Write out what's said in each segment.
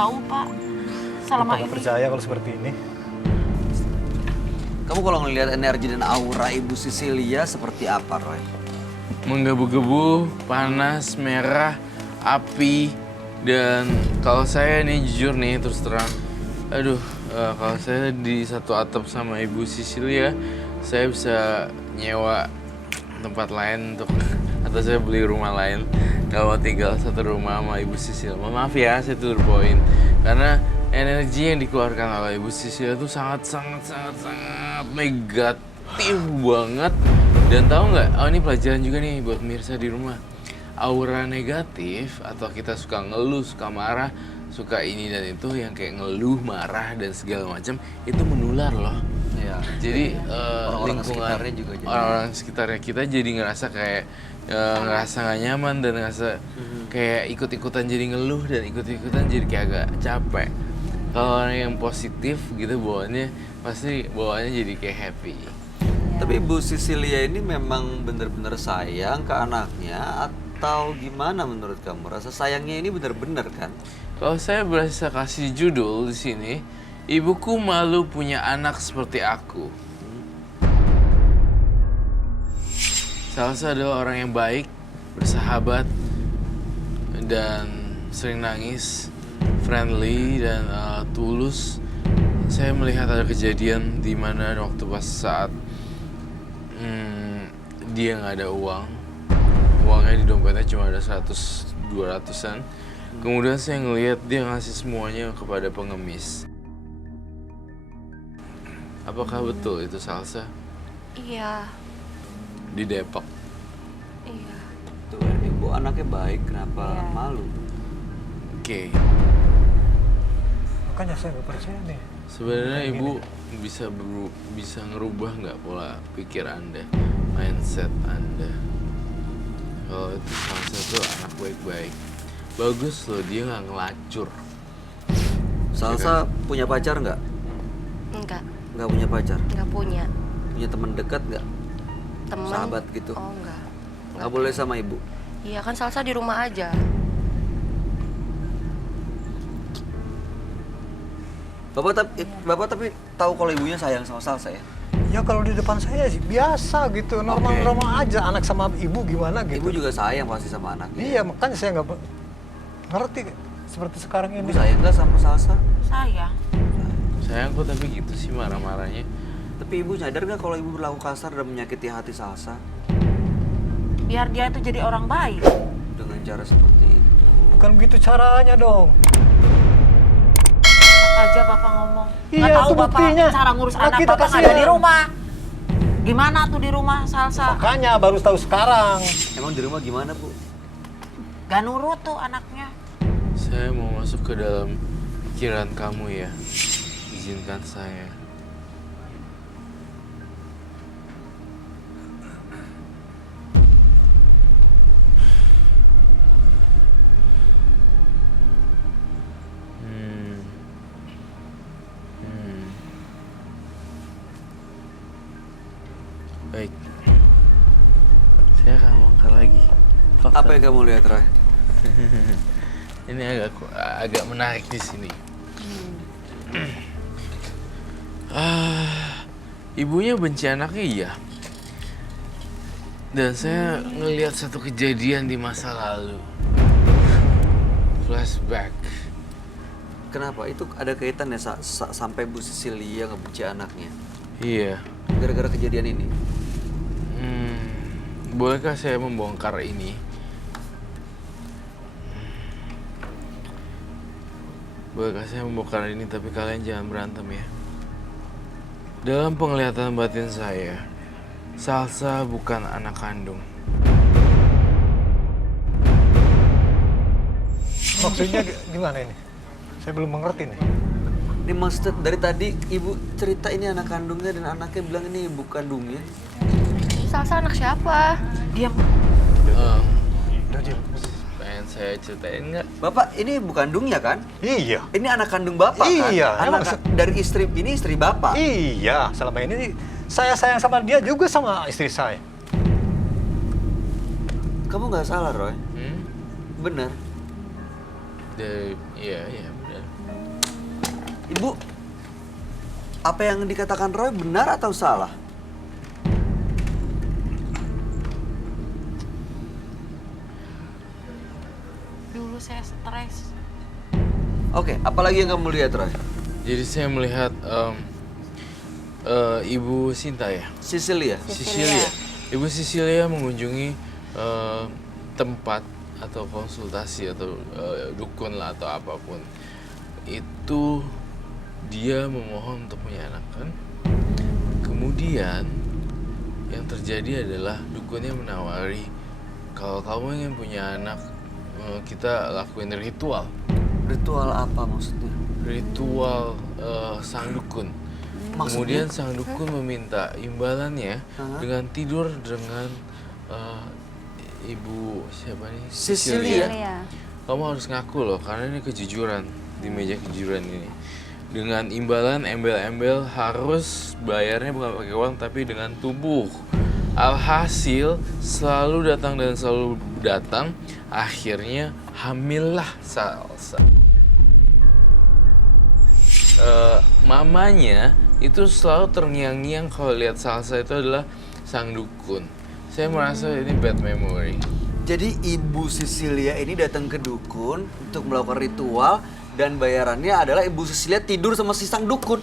tahu Pak. Selama Bapak ini. percaya kalau seperti ini. Kamu kalau ngelihat energi dan aura Ibu Cecilia seperti apa, Roy? Menggebu-gebu, panas, merah, api, dan kalau saya nih jujur nih terus terang, kalau saya di satu atap sama Ibu Cecilia, saya bisa nyewa tempat lain untuk atau saya beli rumah lain. Gak mau tinggal satu rumah sama Ibu Cecilia. Maaf ya, saya to the point. Karena energi yang dikeluarkan oleh Ibu Cecilia itu sangat negatif banget. Dan tahu nggak? Oh, ini pelajaran juga nih buat pemirsa di rumah. Aura negatif atau kita suka ngeluh, suka marah, suka ini dan itu yang kayak ngeluh, marah dan segala macam itu menular loh. Ya. Jadi orang-orang lingkungan sekitarnya juga jadi. orang sekitarnya kita jadi ngerasa kayak ngerasa gak nyaman dan ngerasa kayak ikut-ikutan jadi ngeluh dan ikut-ikutan jadi kayak agak capek. Kalau orang yang positif gitu bawaannya pasti bawaannya jadi kayak happy. Tapi Ibu Cecilia ini memang benar-benar sayang ke anaknya atau gimana menurut kamu? Rasa sayangnya ini benar-benar kan? Kalau saya berasa kasih judul di sini, ibuku malu punya anak seperti aku. Salsa adalah orang yang baik, bersahabat, dan sering nangis, friendly dan tulus. Saya melihat ada kejadian di mana waktu pas saat dia nggak ada uang. Uangnya di dompetnya cuma ada 100-200an. Kemudian saya ngelihat dia ngasih semuanya kepada pengemis. Apakah betul itu Salsa? Iya. Di Depok. Iya. Tuh kan, Ibu anaknya baik, kenapa Iya. malu? Oke. Makanya saya nggak percaya nih. Sebenarnya ibu bisa ngerubah nggak pola pikir Anda, mindset Anda. Kalau itu salah satu anak baik-baik, bagus loh dia nggak ngelacur. Salsa punya pacar nggak? Enggak. Nggak punya pacar? Enggak punya. Punya teman dekat nggak? Temen. Sahabat gitu? Oh enggak. Nggak boleh sama Ibu? Iya kan Salsa di rumah aja. Bapak tapi tahu kalau ibunya sayang sama Salsa ya? Ya kalau di depan saya sih biasa gitu, normal-normal aja. Anak sama ibu gimana gitu. Ibu juga sayang pasti sama anaknya. Iya, makanya saya nggak ngerti seperti sekarang Ibu ini. sayang nggak sama Salsa? Sayang. Sayang kok tapi gitu sih marah-marahnya. Tapi Ibu nyadar nggak kalau Ibu berlaku kasar dan menyakiti hati Salsa Biar dia itu jadi orang baik. dengan cara seperti itu? Bukan begitu caranya dong. Aja Bapak ngomong. Iya, Nggak tahu itu Bapak buktinya. cara ngurus Nah, anak kita Bapak nggak ada kasihan. di rumah. Gimana tuh di rumah Salsa? Makanya baru tahu sekarang. Emang di rumah gimana Bu? Gak nurut tuh anaknya. Saya mau masuk ke dalam pikiran kamu ya. Izinkan saya. Baik. Saya akan bongkar lagi. Fakta. Apa yang kamu lihat, Roy? Ini agak menarik di sini. Ibunya benci anaknya iya. Dan saya ngelihat satu kejadian di masa lalu. Flashback. Kenapa? Itu ada kaitannya sampai Bu Cecilia ngebenci anaknya? Iya. Gara-gara kejadian ini? Bolehkah saya membongkar ini? Bolehkah saya membongkar ini tapi kalian jangan berantem ya? Dalam penglihatan batin saya, Salsa bukan anak kandung. Maksudnya gimana ini? Saya belum mengerti nih. Ini maksud dari tadi Ibu cerita ini anak kandungnya dan anaknya bilang ini ibu kandungnya. Salsa anak siapa? Diam. Udah, Jim. Pengen saya ceritain nggak? Bapak ini ibu kandungnya kan? Iya. Ini anak kandung Bapak kan? Iya, emang dari istri ini istri Bapak. Iya, selama ini saya sayang sama dia juga sama istri saya. Kamu nggak salah, Roy. Bener. Iya benar. Ibu, apa yang dikatakan Roy benar atau salah? Dulu saya stres. Oke, apalagi yang kamu lihat, Roy? Jadi saya melihat Ibu Sinta ya? Cecilia. Cecilia. Ibu Cecilia mengunjungi tempat atau konsultasi atau dukun lah atau apapun. Itu dia memohon untuk punya anak kan. Kemudian yang terjadi adalah dukunnya menawari kalau kamu ingin punya anak kita lakuin ritual. Ritual apa maksudnya? Ritual sang dukun. Kemudian sang dukun meminta imbalannya dengan tidur dengan ibu siapa nih? Cecilia. Kamu harus ngaku loh karena ini kejujuran di meja kejujuran ini. Dengan imbalan embel-embel harus bayarnya bukan pakai uang tapi dengan tubuh. Alhasil selalu datang dan selalu datang. Akhirnya hamillah Salsa. Mamanya itu selalu terngiang-ngiang kalau lihat Salsa itu adalah sang dukun. Saya merasa ini bad memory. Jadi Ibu Cecilia ini datang ke dukun untuk melakukan ritual dan bayarannya adalah Ibu Cecilia tidur sama si sang dukun.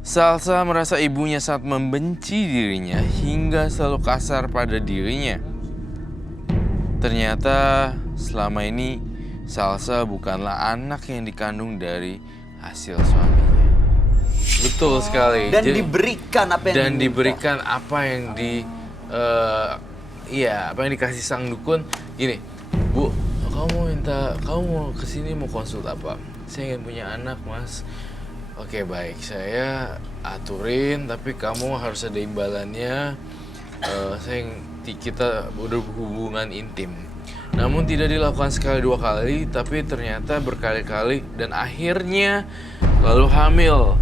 Salsa merasa ibunya sangat membenci dirinya hingga selalu kasar pada dirinya. Ternyata selama ini Salsa bukanlah anak yang dikandung dari hasil suaminya. Betul sekali. Dan diberikan apa yang dan diminta. diberikan apa yang apa yang dikasih sang dukun. Gini, Bu, kamu mau kesini mau konsult apa? Saya ingin punya anak, Mas. Oke, baik, saya aturin, tapi kamu harus ada imbalannya. Kita udah hubungan intim. Namun tidak dilakukan sekali dua kali, tapi ternyata berkali-kali dan akhirnya lalu hamil.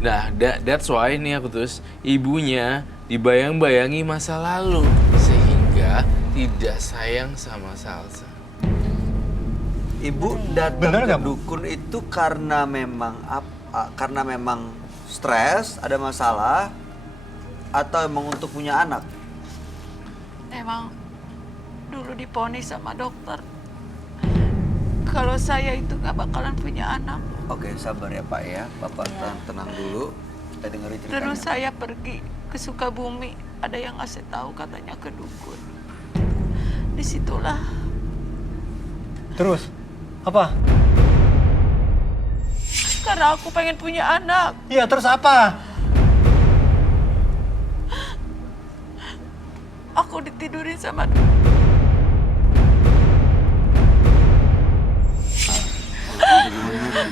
Nah, that's why nih aku terus ibunya dibayang-bayangi masa lalu sehingga tidak sayang sama Salsa. Ibu datang ke dukun itu karena memang stres, ada masalah, atau emang untuk punya anak? Emang dulu diponis sama dokter kalau saya itu nggak bakalan punya anak. Oke, sabar ya Pak ya. Bapak tenang dulu. Kita dengerin ceritanya. Terus saya pergi ke Sukabumi, ada yang ngasih tahu katanya ke dukun. Disitulah. Terus apa? Karena aku pengen punya anak. Iya, terus apa? Aku ditidurin sama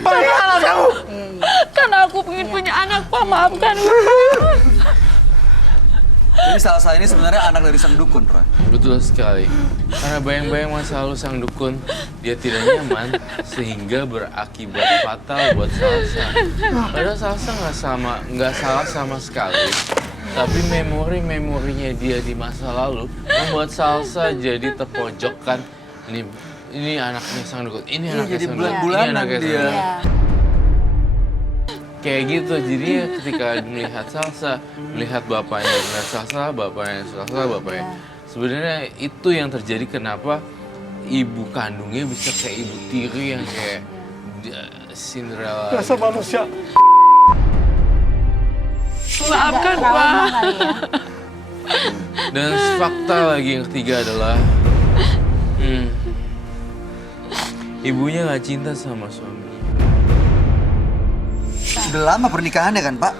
Bagaimana kamu? karena aku pengen punya anak, Pak. Maafkan. Jadi Salsa ini sebenarnya anak dari sang dukun, Roy. Betul sekali. Karena bayang-bayang masa lalu sang dukun, dia tidak nyaman sehingga berakibat fatal buat Salsa. Padahal Salsa nggak salah sama sekali. Tapi memorinya dia di masa lalu membuat Salsa jadi terpojokkan. Ini anaknya sang dukun. Ini anaknya jadi sang dukun. bulan-bulanan Ini anaknya sang dia. dukun. Kayak gitu, jadi ketika melihat Salsa, melihat bapaknya, melihat Salsa, bapaknya. Sebenarnya itu yang terjadi kenapa ibu kandungnya bisa kayak ibu tiri yang kayak Cinderella. Rasa manusia. Maafkan, Pak. Dan fakta lagi yang ketiga adalah ibunya nggak cinta sama suaminya. Udah lama pernikahannya kan, Pak?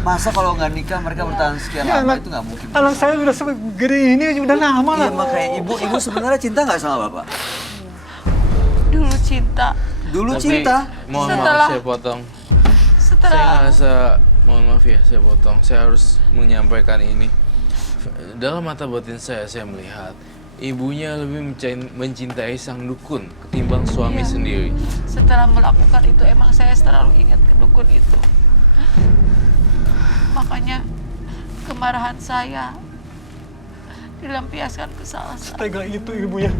Masa kalau nggak nikah mereka bertahan sekian Ya, lama anak- itu nggak mungkin. Anak saya udah segede ini udah lama Iya, lah. makanya ibu sebenarnya cinta nggak sama Bapak? Dulu cinta. Dulu Tapi, cinta. mohon maaf Setelah- saya potong. Saya Setelah ngerasa, mohon maaf ya saya potong. Saya harus menyampaikan ini. Dalam mata batin saya melihat ibunya lebih mencintai sang dukun ketimbang suami Iya. sendiri. setelah melakukan itu emang saya selalu ingat ke dukun itu. Makanya kemarahan saya dilampiaskan ke Salsa. Tega itu ibunya.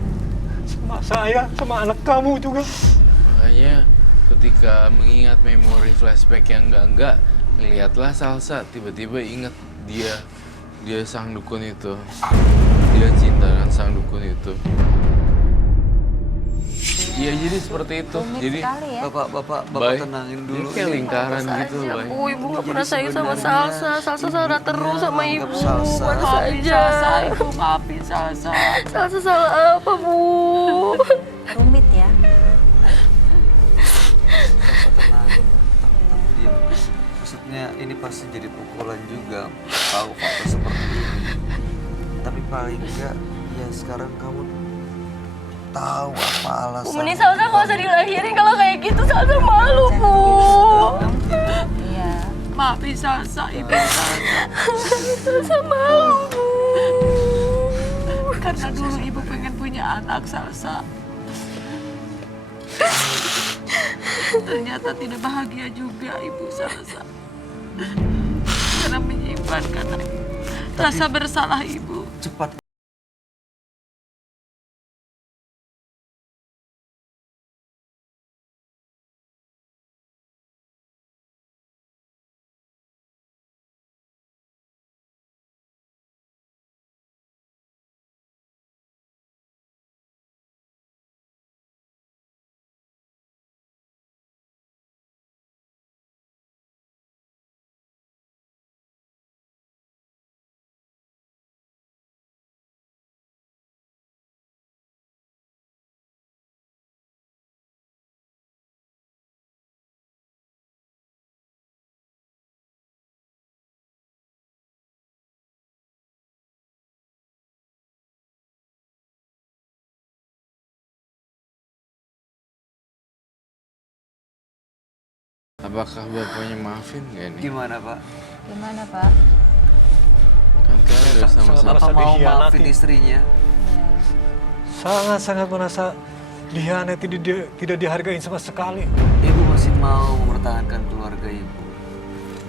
Sama saya, sama anak kamu juga. Makanya ketika mengingat memori flashback yang enggak, lihatlah Salsa tiba-tiba ingat dia sang dukun itu. Dia cinta dengan sang dukun itu. Iya, jadi seperti itu. Rumit Jadi sekali ya. Bapak Bay, tenangin ini dulu. kayak lingkaran gitu, Saja, Bay. Bu, ibu nggak Jadi pernah sayang sama sebenarnya Salsa. Salsa salah terus sama ibu. menganggap Salsa. Mana Maafin saja. Salsa, Ibu maafin Salsa. Salsa salah apa, Bu? Rumit ya. Salsa tenang. Diam. Maksudnya ini pasti jadi pukulan juga. Tahu fakta seperti ini. Tapi paling enggak, ya sekarang kamu tahu apa alasan. Bu, mending Salsa nggak usah dilahirin kalau kayak gitu. Salsa malu, Bu. Iya. Maafin Salsa, ibu Salsa. Salsa malu, Bu. Karena dulu ibu pengen punya anak Salsa. Ternyata tidak bahagia juga ibu Salsa. Karena menyimpan karena rasa bersalah ibu. Cepat. Apakah bapaknya maafin gak nih? Gimana, Pak? Gimana, Pak? Kan kalian udah sama-sama. Merasa Bapak mau dikhianati. maafin istrinya? Iya. Sangat-sangat merasa dikhianati, tidak dihargai sama sekali. Ibu masih mau mempertahankan keluarga ibu.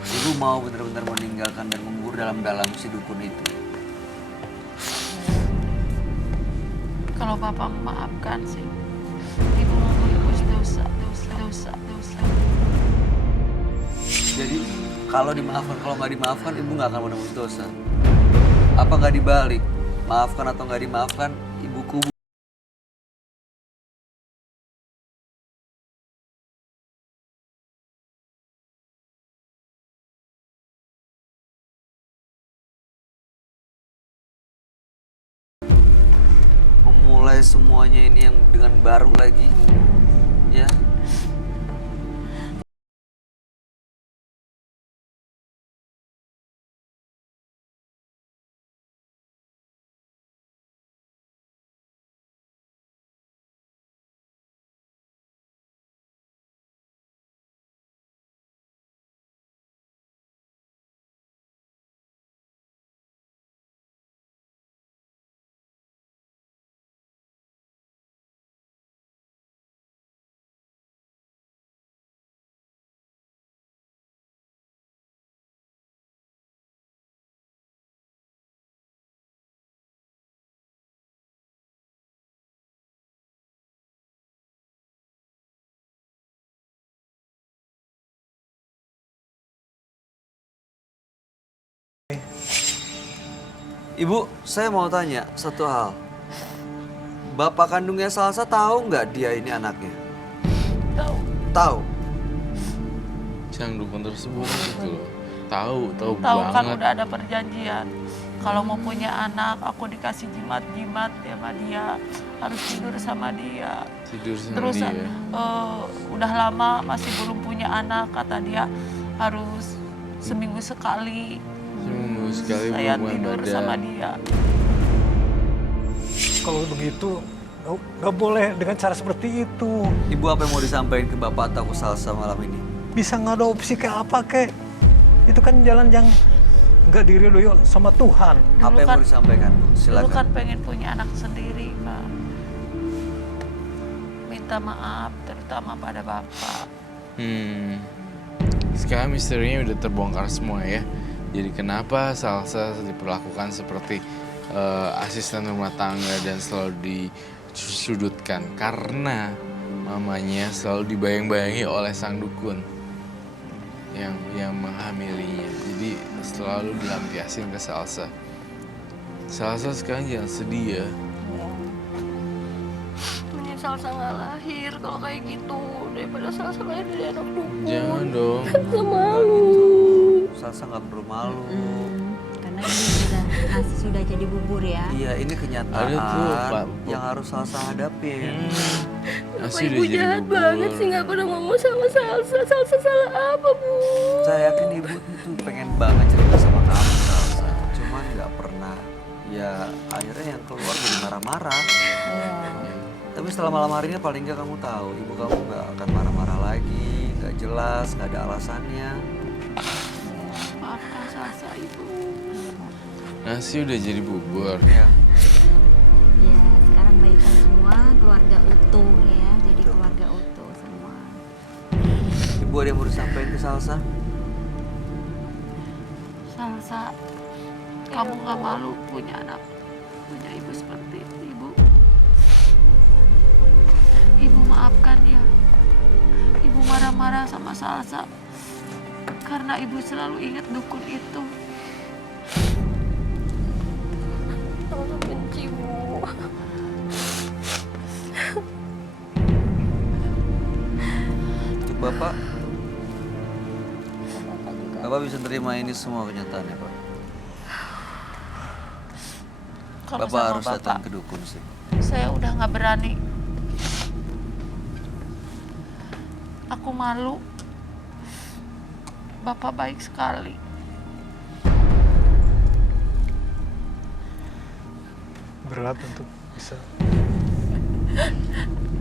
Ibu mau benar-benar meninggalkan dan mengubur dalam-dalam si dukun itu. Kalau Bapak memaafkan sih, ibu mau menebus dosa. Jadi kalau dimaafkan, kalau nggak dimaafkan, ibu nggak akan menebus dosa. Apa nggak dibalik? Maafkan atau nggak dimaafkan, ibu kubur. Memulai semuanya ini yang dengan baru lagi, ya. Ibu, saya mau tanya satu hal. Bapak kandungnya Salsa tahu nggak dia ini anaknya? Tahu. Tahu. Sang dukun tersebut gitu loh. Tahu Tahu kan banget. udah ada perjanjian. Kalau mau punya anak, aku dikasih jimat-jimat sama dia, harus tidur sama dia. Tidur sama Terus dia. udah lama masih belum punya anak, kata dia harus seminggu sekali Seminggu sekali saya berhubungan tidur badan. sama dia. Kalau begitu, nggak boleh dengan cara seperti itu. Ibu apa yang mau disampaikan ke Bapak atau ke Salsa malam ini? Bisa ngadopsi kayak apa kek? Itu kan jalan yang nggak diridhoi sama Tuhan. Apa yang kan- mau disampaikan, Bu? Dulu kan Silakan. pengen punya anak sendiri, Pak. Minta maaf terutama pada Bapak. Sekarang misterinya udah terbongkar semua ya. Jadi kenapa Salsa diperlakukan seperti asisten rumah tangga dan selalu sudutkan karena mamanya selalu dibayang-bayangi oleh sang dukun yang menghamilinya. Jadi selalu dilampiasin ke Salsa. Salsa sekarang jangan sedih ya. Menyesal nggak lahir kalau kayak gitu daripada Salsa lahir dari anak dukun. Jangan dong. Salsa malu. Salsa nggak perlu malu. Karena ini nasi sudah jadi bubur ya. Iya, ini Ada tuh, kenyataan Pak. yang harus Salsa hadapin. Bapak Nasi ibu udah jadi jahat bubur. banget sih nggak pernah ngomong sama Salsa. Salsa salah apa bu? Saya yakin ibu tuh pengen banget cerita sama kamu, Salsa. Cuman nggak pernah. Ya akhirnya yang keluar jadi marah-marah. Tapi setelah malam hari ini paling nggak kamu tahu ibu kamu nggak akan marah-marah lagi, nggak jelas, nggak ada alasannya. Maafkan Salsa ibu. Nasi udah jadi bubur. Ya, Ya, sekarang baikan semua keluarga utuh ya. Jadi keluarga utuh semua. ibu ada yang mau disampaikan ke Salsa? Salsa, kamu gak malu punya ibu seperti ibu. Ibu maafkan ya. Ibu marah-marah sama Salsa karena ibu selalu ingat dukun itu. Salsa benci bu. Untuk Bapak bisa terima ini semua kenyataannya, Pak. Kalau Bapak sama harus datang ke dukun sih. saya udah gak berani. Aku malu. Bapak baik sekali. Berat untuk bisa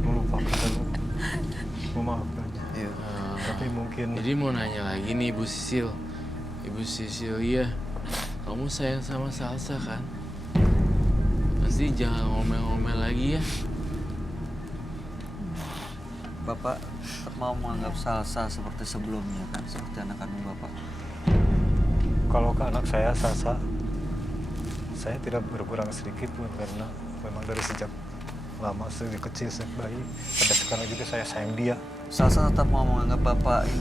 melupakan dan memaafkannya. Iya. Tapi mungkin Jadi mau nanya lagi nih Ibu Sisil. Ibu Sisilia, kamu sayang sama Salsa kan? Pasti jangan ngomel-ngomel lagi ya. Bapak tetap mau menganggap Salsa seperti sebelumnya kan, seperti anak kandung Bapak. kalau ke anak saya Salsa, saya tidak berkurang sedikit pun karena memang dari sejak lama, sejak kecil, sejak bayi, sampai sekarang juga saya sayang dia. Salsa tetap mau menganggap Bapak ini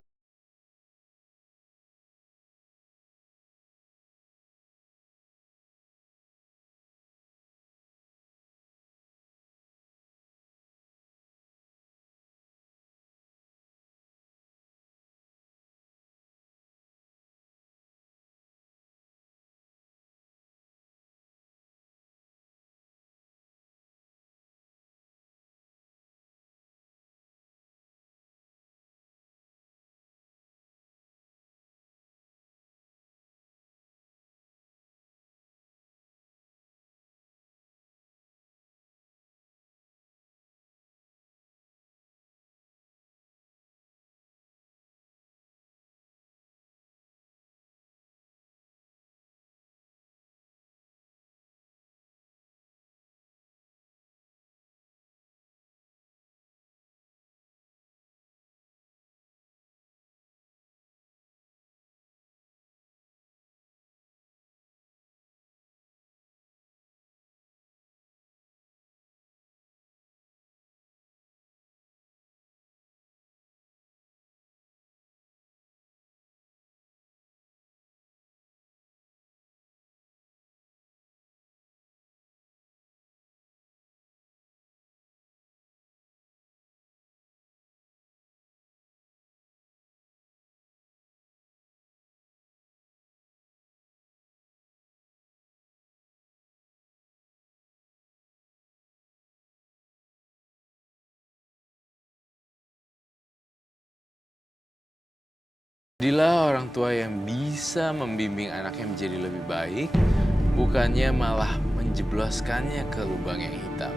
Jadilah orang tua yang bisa membimbing anaknya menjadi lebih baik, bukannya malah menjebloskannya ke lubang yang hitam.